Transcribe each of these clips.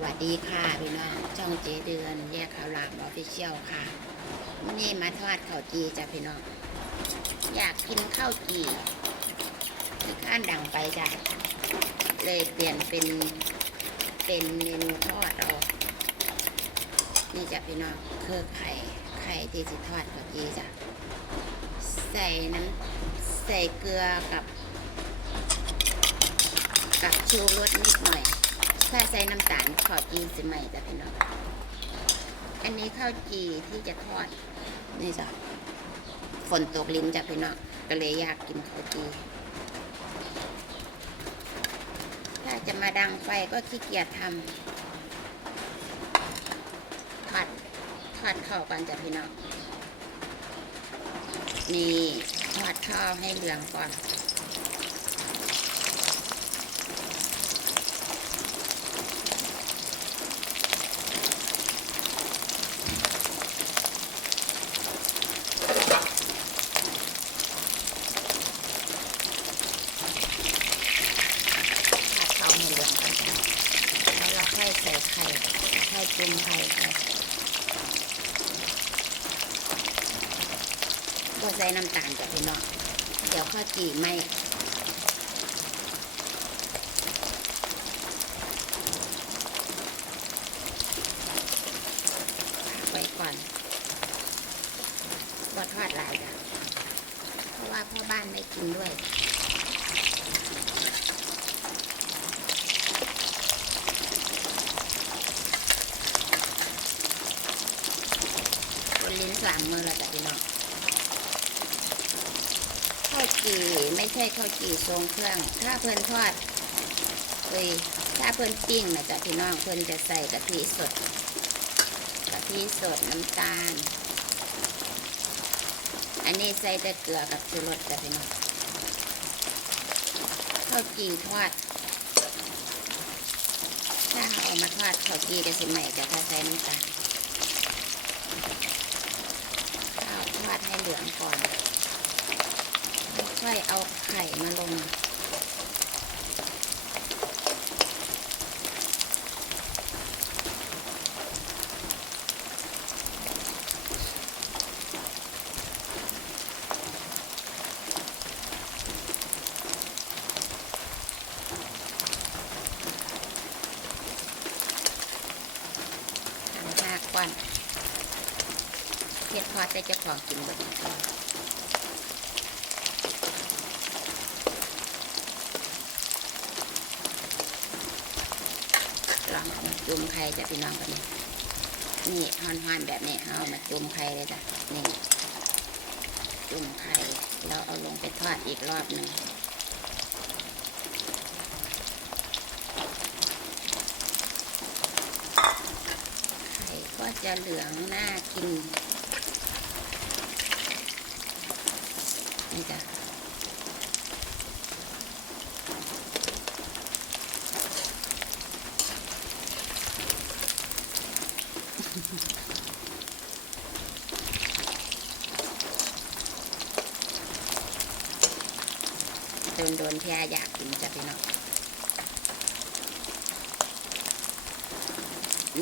วัสดีค่ะพี่น้องช่องเจเดือนแยกข่าวหลามออฟฟิเชียลค่ะวันนี่มาทอดข้าวจีจ้ะพี่น้องอยากกินข้าวจีที่ข้านดังไปจ้ะเลยเปลี่ยนเป็นเป็นเมนูทอดเอานี่จ้ะพี่น้องคือไข่ไข่ที่สิทอดข้าวจีจ้ะใส่น้ำใส่เกลือกับ กับชูรสนิดหน่อย ถ้าใส่น้ำตาลข้าวจีสิใหม่จ้ะพี่น้องอันนี้ข้าวจีที่จะทอดนี่จ้ะฝนตกลิ้นจ้ะพี่น้องก็เลยอยากกินข้าวจีถ้าจะมาดังไฟก็ขี้เกียจทำทอดทอดข้าวก่อนจ้ะพี่น้องนี่ทอดข้าวให้เหลืองก่อน ผัดข้าวให้เหลืองก่อนค่ะแล้วเราค่อยใส่ไข่ค่อยปรุงไข่ค่ะก็ใส่ น้ำตาลกับพี่น้องเดี๋ยวข้าวจีไม่กไว้ก่อนก็ทอดหลายจ้ะเพราะว่าพ่อบ้านไม่กินด้วยบนลิ้นสามมือล้วจ้ะพี่น้อง จี่ไม่ใช่ข้าวจี่ทรงเครื่อง ถ้าเพิ่นทอดเอ้ยถ้าเพิ่นปิ้งนะจ๊ะพี่น้องเพิ่นจะใส่กะทิสดกะทิสดน้ำตาล อันนี้ใส่แต่เกลือกับชูรสจ้ะพี่น้องข้าวจี่ทอด ถ้าเอามาทอดข้าวจี่จะสิใหม่จะถ้าใส่น้ำตาลข้าวทอดให้เหลืองก่อน ค่อยเอาไข่มาลง ทำชาก่อนเพียรทอดได้เจ้าขอกินหมดเลย ลองเอามา จุ่มไข่จ้ะพี่น้องกันนี่นี่ฮอนๆแบบนี้เอามาจุ่มไข่เลยจ้ะนี่จุ่มไข่แล้วเอาลงไปทอดอีกรอบหนึ่งไข่ก็จะเหลืองน่ากินนี่จ้ะ โดนโดนๆที่อยากกินจ้ะพี่น้อง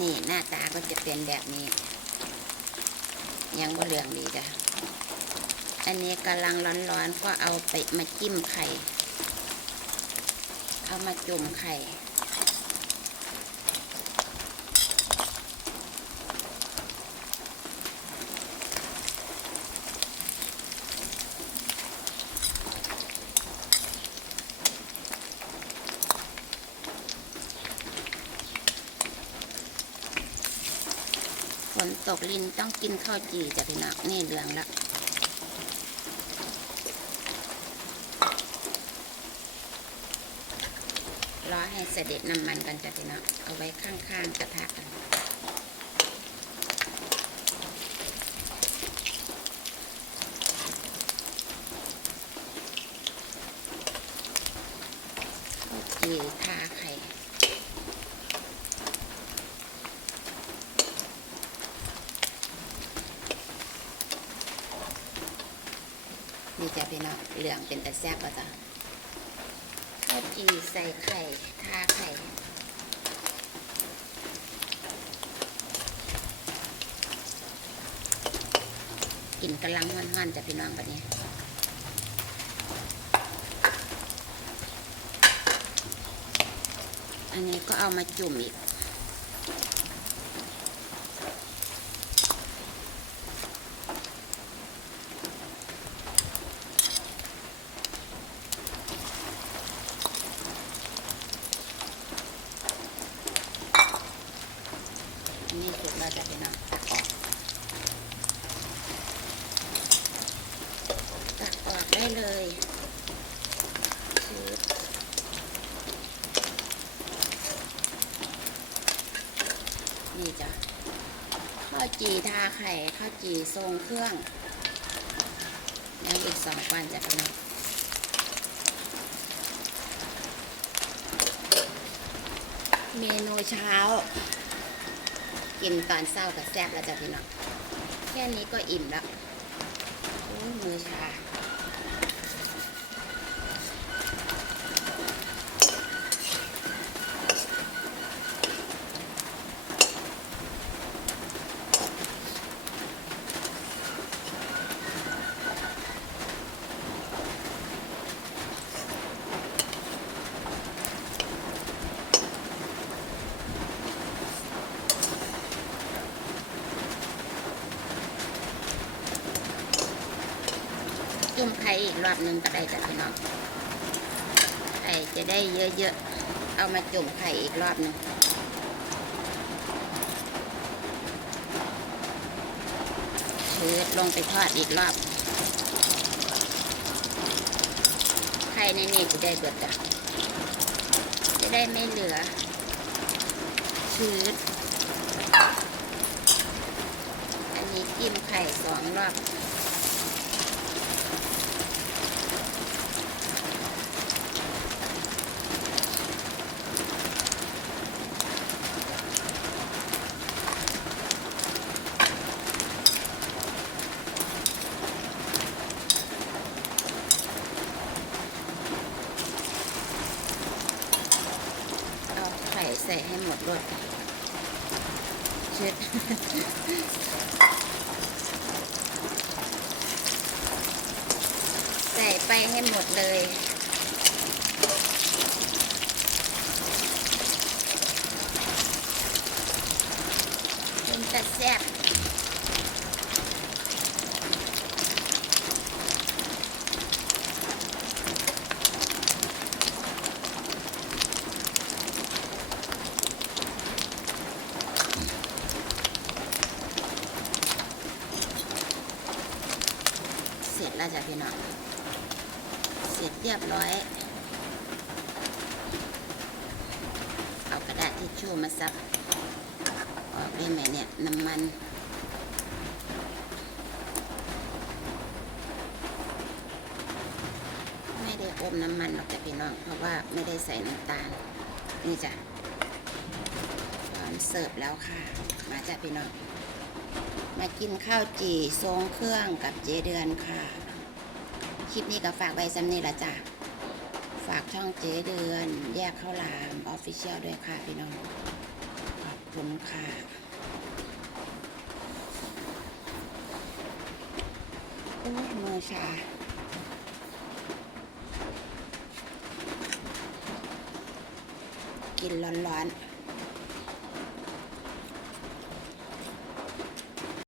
นี่หน้าตาก็จะเป็นแบบนี้ ยังบ่เหลืองดีจ้ะอันนี้กำลังร้อนๆก็เอาไปมาจิ้มไข่ เอามาจุ่มไข่ นตกลินต้องกินข้าวจีจ้ะพี่น้องนี่เหลืองละรอให้เสด็จน้ำมันกันจ้ะพี่น้องเอาไว้ข้างๆกระทะกัน นี่จ้ะพี่น้องเหลืองเป็นแต่แซ่บก็จ้ะข้าวจีใส่ไข่ทาไข่กลิ่นกำลังห่อนๆจ้ะพี่น้องแบบนี้อันนี้ก็เอามาจุ่มอีก จ้ะข้าวจีทาไข่ข้าวจีทรงเครื่องยังอีกสองวันจะพี่น้องเมนูเช้า กินตอนเศร้ากับแซ่บแล้วจ้ะพี่น้องแค่นี้ก็อิ่มแล้ว โอ้มือชา จุ่มไข่อีกรอบหนึ่งก็ได้จ้ะพี่น้องไข่จะได้เยอะๆ เอามาจุ่มไข่อีกรอบหนึ่งเชืดลงไปทอดอีกรอบ ไข่ในนี้จะได้เบิดจ้ะจะได้ไม่เหลือเชืดอันนี้จิ้มไข่สองรอบ ส่ให้หมดด้วยเช็ดใส่ไปให้หมดเลยเป็นแต่แซ่บเสร็จแล้วจ้ะพี่น้อง เส ร็จเรียบร้อย เอากระดาษทิชชู่มาซับออกได้ไหมเนี่ย น้ำมันไม่ได้อมน้ำมันหรอกจ้ะพี่น้อง เพราะว่าไม่ได้ใส่น้ำตาล นี่จ้ะพร้อมเสิร์ฟแล้วค่ะ มาจ้ะพี่น้อง มากินข้าวจี่ทรงเครื่องกับเจเดือนค่ะ คลิปนี้ก็ฝากไว้ซ้ำนี่ละจ้ะ ฝากช่องเจเดือน แยกข้าวหลามออฟฟิเชียลด้วยค่ะพี่น้อง ขอบคุณค่ะ โอ้ยมือชากินร้อนๆ